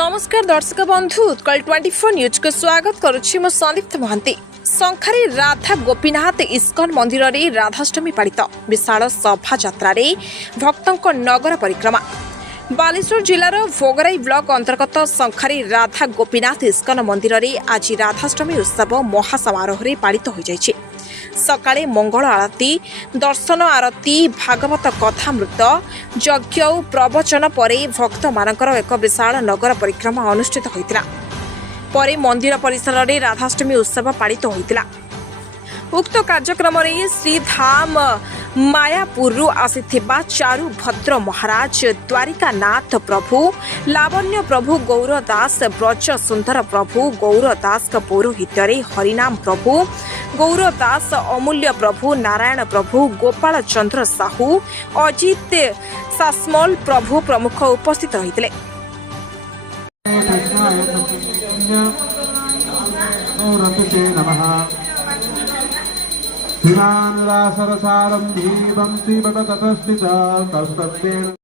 नमस्कार दर्शक बंधु उत्कल 24 न्यूज को स्वागत करुछि मो संदीप्त महांती। शंखारी राधा गोपीनाथ इस्कन मंदिर रे राधाष्टमी पालित विशाल शोभा यात्रा रे भक्तों नगर परिक्रमा। बालेश्वर जिलार भोगराई ब्लॉक अंतर्गत शंखारी राधा गोपीनाथ इस्कन मंदिर रे आज राधाष्टमी उत्सव महासमारोह रे पालित हो जायछि। सकाळे मंगल आरती, दर्शन आरती, भागवत कथामृत, यज्ञ और प्रवचन परे भक्त मानकर एक विशाल नगर परिक्रमा अनुष्ठित होइतिला। परे मंदिर परिसर रे राधाष्टमी उत्सव पालित होइतिला। उक्त कार्यक्रम रे श्रीधाम मायापुरु आसिथिबा चारु भद्र महाराज, द्वारिका नाथ प्रभु, लावण्य प्रभु गौर दास, ब्रज सुंदर प्रभु गौर दास का पौरोहित्य रे हरिनाम प्रभु गौर दास, अमूल्य प्रभु नारायण प्रभु, गोपाल चंद्र साहू, अजित सास्मल प्रभु प्रमुख उपस्थित रहितले। सरसारंभीवं श्रीभगतस्थिता तस्तस्तेन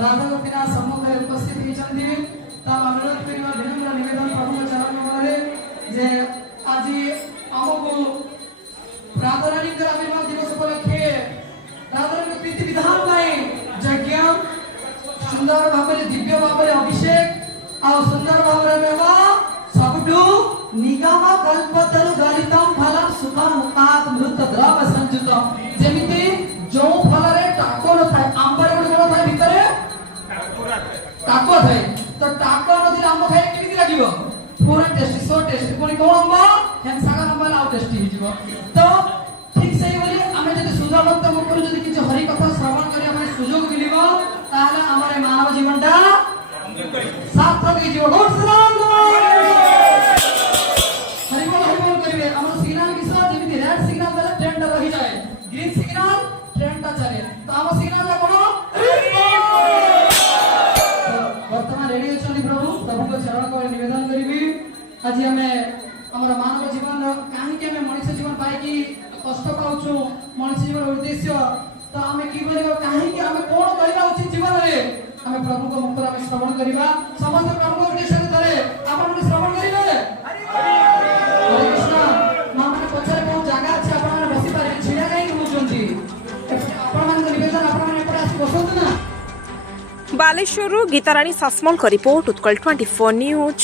राधा गोपीनाथ सम्मुखें उपस्थित होइछन्ति। तार अनुरोध करिबा विनम्र निवेदन प्रभु चरण कमले जे आज हमकु राधारानी के आविर्भाव दिवस उपलक्षे राधारानी प्रीति विधान पाई यज्ञ सुंदर भाबरे दिव्य भाबरे अभिषेक आ सुंदर भाबरे मेवा सबटु निगम कल्पतरु गलितम फलम सुखम मुक्तात् मृत द्रव संयुतम। जेमिति जो फल रे टाको न थाए आंबर गुड गुण थाए भितरे टाको थाए तो टाको नदी आंब खाए केमिति लागिवो पूरा टेस्टी सो टेस्टी कोनी कोन आंब हेन सागर आंब आउ टेस्टी हिजिवो। तो ठीक सही बोली आमे जदि सुंदर भक्त मुखर जदि किछ हरि कथा श्रवण करिया माने सुयोग मिलिबो ताले हमरे मानव जीवनटा सार्थक हिजिवो। गॉड सलाम हरि बोल करिवे। हमर सिग्नल किसो जेमिति रेड सिग्नल देले ट्रेन रहि जाए, ग्रीन सिग्नल ट्रेन टा चले तो हम सिग्नल ला कोन वर्तमान रेडियो चली प्रभु प्रभु को चरण को निवेदन करिवि। आज हमें हमर मानव जीवन काहे के में मनुष्य जीवन पाई की कष्ट पाउछु मनुष्य जीवन उद्देश्य तो हमें की बोलिबो काहे के हमें कोन कहिला उचित जीवन रे हमें प्रभु को मुख में श्रवण करिबा। समस्त प्रभु को उद्देश्य करे आपण को श्रवण करिबे। हरे कृष्ण माने पछरे बहुत जगह अछि आपण बसी पारे छिडा नै होउछन्ती आपण मान निवेदन आपण मान एपटे आसी बसत ना। बालेश्वर गीताराणी सास्मल का रिपोर्ट उत्कल 24 न्यूज।